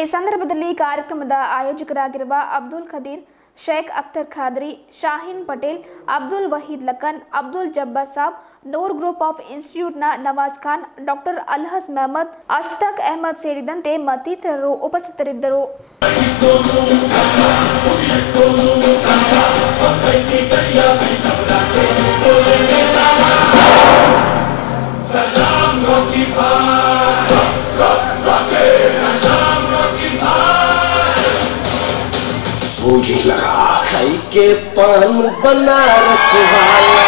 ಈ ಸಂದರ್ಭದಲ್ಲಿ ಕಾರ್ಯಕ್ರಮದ ಆಯೋಜಕರಾಗಿರುವ ಅಬ್ದುಲ್ ಖದೀರ್, ಶೇಖ್ ಅಖ್ತರ್ ಖಾದ್ರಿ, ಶಾಹೀನ್ ಪಟೇಲ್, ಅಬ್ದುಲ್ ವಹೀದ್ ಲಖನ್, ಅಬ್ದುಲ್ ಜಬ್ಬಾರ್ ಸಾಬ್, ನೂರ್ ಗ್ರೂಪ್ ಆಫ್ ಇನ್ಸ್ಟಿಟ್ಯೂಟ್ನ ನವಾಜ್ ಖಾನ್, ಡಾಕ್ಟರ್ ಅಲ್ಹಸ್ ಮೆಹಮದ್, ಅಷ್ತಾಕ್ ಅಹಮದ್ ಸೇರಿದಂತೆ ಮತ್ತಿತರರು ಉಪಸ್ಥಿತರಿದ್ದರು. खाई के पान बनारस वाला,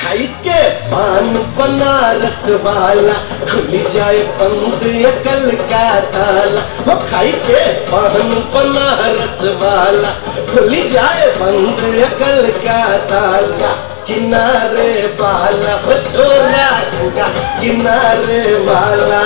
खाई के पान बनारस वाला, खुल जाए बंद अकल का ताला। वो खाई के पान बनारस वाला, खुल जाए बंद अकल का ताला। किनारे वाला वो छोरा किनारे वाला,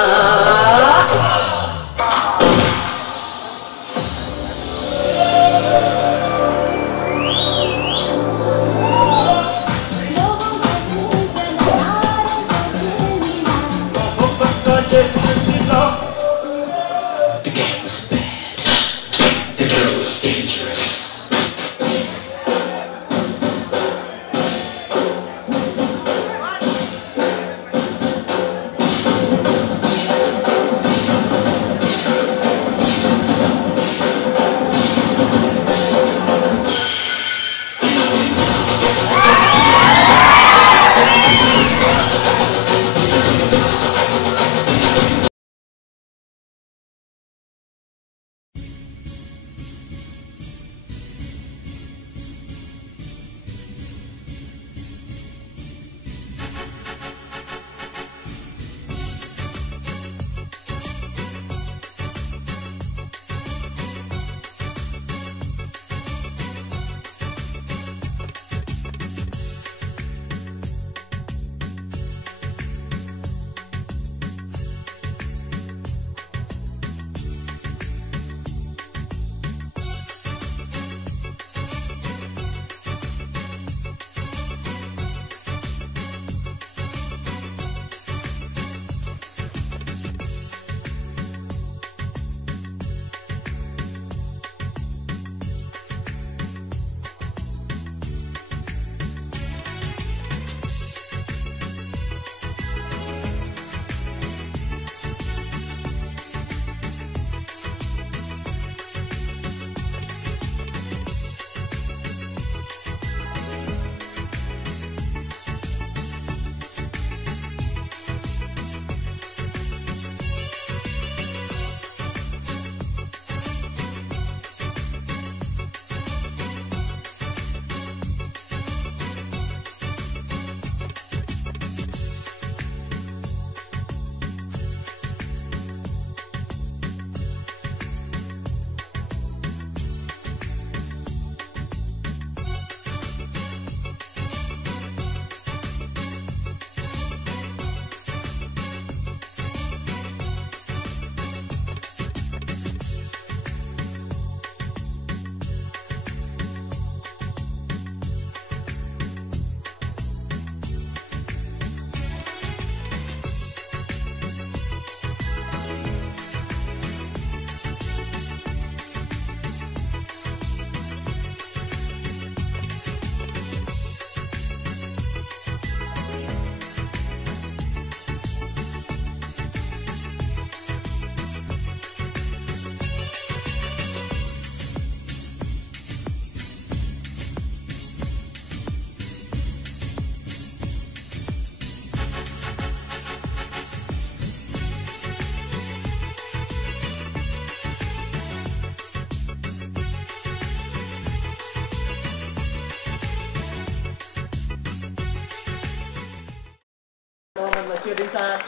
Masjid Insan,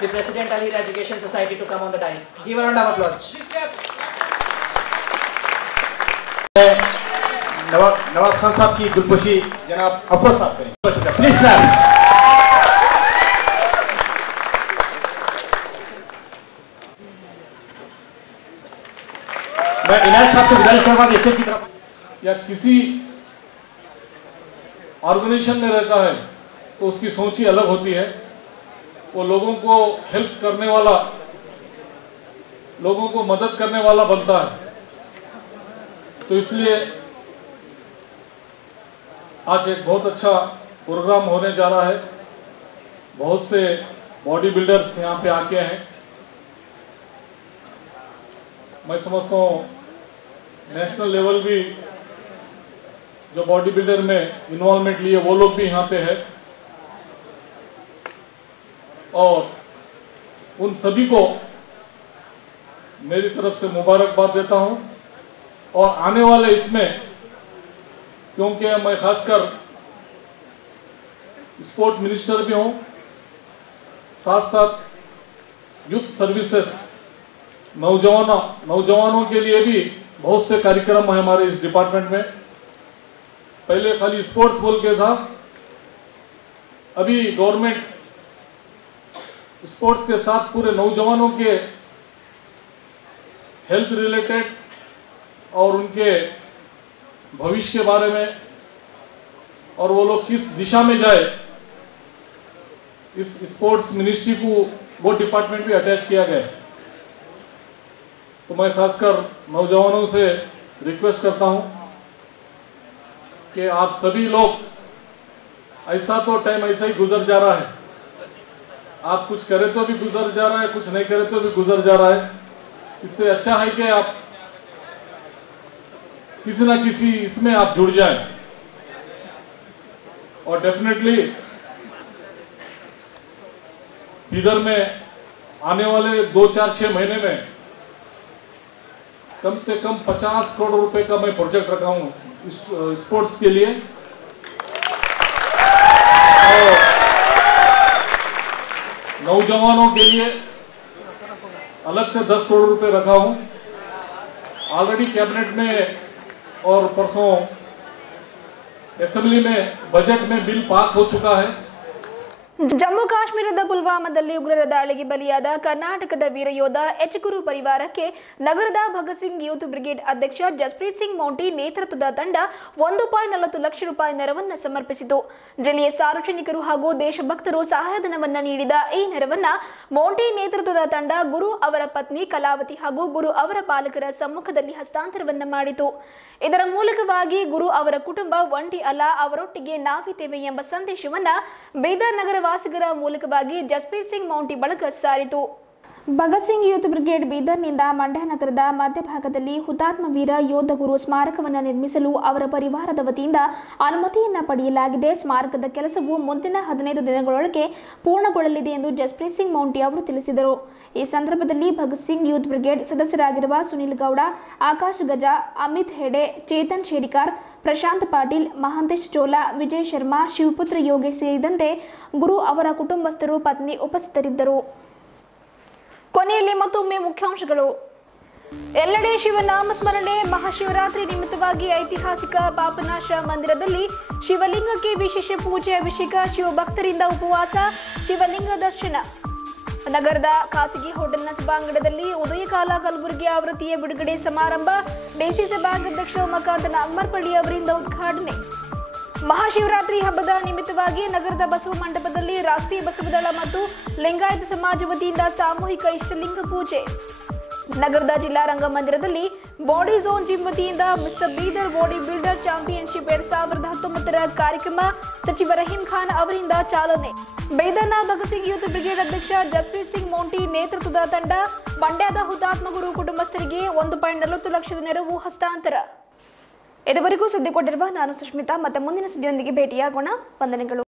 the President Al Hira Education Society to come on the dais. Give a round of applause. नवाब खान साहब की गुलपोशी जनाब अफरोज साहब करें। Please clap. मैं इनायत साहब से गुजारिश करूंगा कि स्टेज की तरफ। या किसी ऑर्गेनाइजेशन में रहता है तो उसकी सोच ही अलग होती है। वो लोगों को हेल्प करने वाला, लोगों को मदद करने वाला बनता है। तो इसलिए आज एक बहुत अच्छा प्रोग्राम होने जा रहा है। बहुत से बॉडी बिल्डर्स यहाँ पे आके हैं। मैं समझता हूँ नेशनल लेवल भी जो बॉडी बिल्डर में इन्वॉल्वमेंट लिए वो लोग भी यहाँ पे है, और उन सभी को मेरी तरफ से मुबारकबाद देता हूँ। और आने वाले इसमें, क्योंकि मैं खासकर स्पोर्ट मिनिस्टर भी हूँ, साथ साथ यूथ सर्विसेज नौजवानों के लिए भी बहुत से कार्यक्रम है हमारे इस डिपार्टमेंट में। पहले खाली स्पोर्ट्स बोल के था, अभी गवर्नमेंट स्पोर्ट्स के साथ पूरे नौजवानों के हेल्थ रिलेटेड और उनके भविष्य के बारे में, और वो लोग किस दिशा में जाए, इस स्पोर्ट्स मिनिस्ट्री को वो डिपार्टमेंट भी अटैच किया गया है। तो मैं खासकर नौजवानों से रिक्वेस्ट करता हूं कि आप सभी लोग, ऐसा तो टाइम ऐसा ही गुजर जा रहा है, आप कुछ करें तो भी गुजर जा रहा है, कुछ नहीं करें तो भी गुजर जा रहा है। इससे अच्छा है कि आप किसी ना किसी इसमें आप जुड़ जाएं। और डेफिनेटली इधर में आने वाले 2-4-6 महीने में कम से कम 50 करोड़ रुपए का मैं प्रोजेक्ट रखा हूं स्पोर्ट्स के लिए। और नौजवानों के लिए अलग से 10 करोड़ रुपए रखा हूं। ऑलरेडी कैबिनेट में और परसों असेंबली में बजट में बिल पास हो चुका है। ಜಮ್ಮು ಕಾಶ್ಮೀರದ ಪುಲ್ವಾಮಾದಲ್ಲಿ ಉಗ್ರರ ದಾಳಿಗೆ ಬಲಿಯಾದ ಕರ್ನಾಟಕದ ವೀರ ಯೋಧ ಎಚ್ ಗುರು ಪರಿವಾರಕ್ಕೆ ನಗರದ ಭಗತ್ ಸಿಂಗ್ ಯೂತ್ ಬ್ರಿಗೇಡ್ ಅಧ್ಯಕ್ಷ ಜಸ್ಪ್ರೀತ್ ಸಿಂಗ್ ಮೌಂಟಿ ನೇತೃತ್ವದ ತಂಡ 1.40 ಲಕ್ಷ ರೂಪಾಯಿ ನೆರವನ್ನು ಸಮರ್ಪಿಸಿತು. ಜಿಲ್ಲೆಯ ಸಾರ್ವಜನಿಕರು ಹಾಗೂ ದೇಶಭಕ್ತರು ಸಹಾಯಧನವನ್ನ ನೀಡಿದ ಈ ನೆರವನ್ನ ಮೌಂಟಿ ನೇತೃತ್ವದ ತಂಡ ಗುರು ಅವರ ಪತ್ನಿ ಕಲಾವತಿ ಹಾಗೂ ಗುರು ಅವರ ಪಾಲಕರ ಸಮ್ಮುಖದಲ್ಲಿ ಹಸ್ತಾಂತರವನ್ನ ಮಾಡಿತು. ಇದರ ಮೂಲಕವಾಗಿ ಗುರು ಅವರ ಕುಟುಂಬ ಒಂಟಿ ಅಲ್ಲ, ಅವರೊಟ್ಟಿಗೆ ನಾವಿದ್ದೇವೆ ಎಂಬ ಸಂದೇಶವನ್ನ ಬೀದರ್ ನಗರ ವಾಸಿಗರ ಮೂಲಕವಾಗಿ ಜಸ್ಪ್ರೀತ್ ಸಿಂಗ್ ಮೌಂಟಿ ಬಳಗ ಸಾರಿತು. ಭಗತ್ ಸಿಂಗ್ ಯೂತ್ ಬ್ರಿಗೇಡ್ ಬೀದರ್ನಿಂದ ಮಂಡ್ಯ ನಗರದ ಮಧ್ಯಭಾಗದಲ್ಲಿ ಹುತಾತ್ಮ ವೀರ ಯೋಧ ಗುರು ಸ್ಮಾರಕವನ್ನು ನಿರ್ಮಿಸಲು ಅವರ ಪರಿವಾರದ ವತಿಯಿಂದ ಅನುಮತಿಯನ್ನು ಪಡೆಯಲಾಗಿದೆ. ಸ್ಮಾರಕದ ಕೆಲಸವು ಮುಂದಿನ 15 ದಿನಗಳೊಳಗೆ ಪೂರ್ಣಗೊಳ್ಳಲಿದೆ ಎಂದು ಜಸ್ಪ್ರೀತ್ ಸಿಂಗ್ ಮೌಂಟಿ ಅವರು ತಿಳಿಸಿದರು. ಈ ಸಂದರ್ಭದಲ್ಲಿ ಭಗತ್ ಸಿಂಗ್ ಯೂತ್ ಬ್ರಿಗೇಡ್ ಸದಸ್ಯರಾಗಿರುವ ಸುನಿಲ್ ಗೌಡ, ಆಕಾಶ್ ಗಜ, ಅಮಿತ್ ಹೆಡೆ, ಚೇತನ್ ಶೇರಿಕಾರ್, ಪ್ರಶಾಂತ್ ಪಾಟೀಲ್, ಮಹಾಂತೇಶ್ ಚೋಲಾ, ವಿಜಯ್ ಶರ್ಮಾ, ಶಿವಪುತ್ರ ಯೋಗೇಶ್ ಸೇರಿದಂತೆ ಗುರು ಅವರ ಕುಟುಂಬಸ್ಥರು, ಪತ್ನಿ ಉಪಸ್ಥಿತರಿದ್ದರು. ಕೊನೆಯಲ್ಲಿ ಮತ್ತೊಮ್ಮೆ ಮುಖ್ಯಾಂಶಗಳು. ಎಲ್ಲೆಡೆ ಶಿವನಾಮ ಸ್ಮರಣೆ. ಮಹಾಶಿವರಾತ್ರಿ ನಿಮಿತ್ತವಾಗಿ ಐತಿಹಾಸಿಕ ಪಾಪನಾಶ ಮಂದಿರದಲ್ಲಿ ಶಿವಲಿಂಗಕ್ಕೆ ವಿಶೇಷ ಪೂಜೆ, ಅಭಿಷೇಕ, ಶಿವಭಕ್ತರಿಂದ ಉಪವಾಸ, ಶಿವಲಿಂಗ ದರ್ಶನ. ನಗರದ ಖಾಸಗಿ ಹೋಟೆಲ್ನ ಸಭಾಂಗಣದಲ್ಲಿ ಉದಯಕಾಲ ಕಲಬುರಗಿ ಆವೃತ್ತಿಯ ಬಿಡುಗಡೆ ಸಮಾರಂಭ. ಡಿಸಿಸಿ ಬ್ಯಾಂಕ್ ಅಧ್ಯಕ್ಷ ಉಮಾಕಾಂತ ನಾಗಮರ್ಪಳ್ಳಿ ಅವರಿಂದ ಉದ್ಘಾಟನೆ. ಮಹಾಶಿವರಾತ್ರಿ ಹಬ್ಬದ ನಿಮಿತ್ತವಾಗಿ ನಗರದ ಬಸವ ಮಂಟಪದಲ್ಲಿ ರಾಷ್ಟ್ರೀಯ ಬಸವದಳ ಮತ್ತು ಲಿಂಗಾಯತ ಸಮಾಜ ವತಿಯಿಂದ ಸಾಮೂಹಿಕ ಇಷ್ಟಲಿಂಗ ಪೂಜೆ. ನಗರದ ಜಿಲ್ಲಾ ರಂಗಮಂದಿರದಲ್ಲಿ ಬಾಡಿ ಝೋನ್ ಜಿಮ್ ವತಿಯಿಂದ mister Bidar body builder championship 2019 ಕಾರ್ಯಕ್ರಮ ಸಚಿವ ರಹೀಂ ಖಾನ್ ಅವರಿಂದ ಚಾಲನೆ. ಬೀದರ್ನ ಭಗತ್ ಸಿಂಗ್ ಯೂತ್ ಬ್ರಿಗೇಡ್ ಅಧ್ಯಕ್ಷ ಜಸ್ಪ್ರೀತ್ ಸಿಂಗ್ ಮೌಂಟಿ ನೇತೃತ್ವದ ತಂಡ ಮಂಡ್ಯದ ಹುತಾತ್ಮ ಗುರು ಕುಟುಂಬಸ್ಥರಿಗೆ 1.40 ಲಕ್ಷದ ನೆರವು ಹಸ್ತಾಂತರ. ಇದುವರೆಗೂ ಸುದ್ದಿ ಕೊಟ್ಟಿರುವ ನಾನು ಸುಷ್ಮಿತಾ. ಮತ್ತೆ ಮುಂದಿನ ಸುದ್ದಿಯೊಂದಿಗೆ ಭೇಟಿಯಾಗೋಣ. ವಂದನೆಗಳು.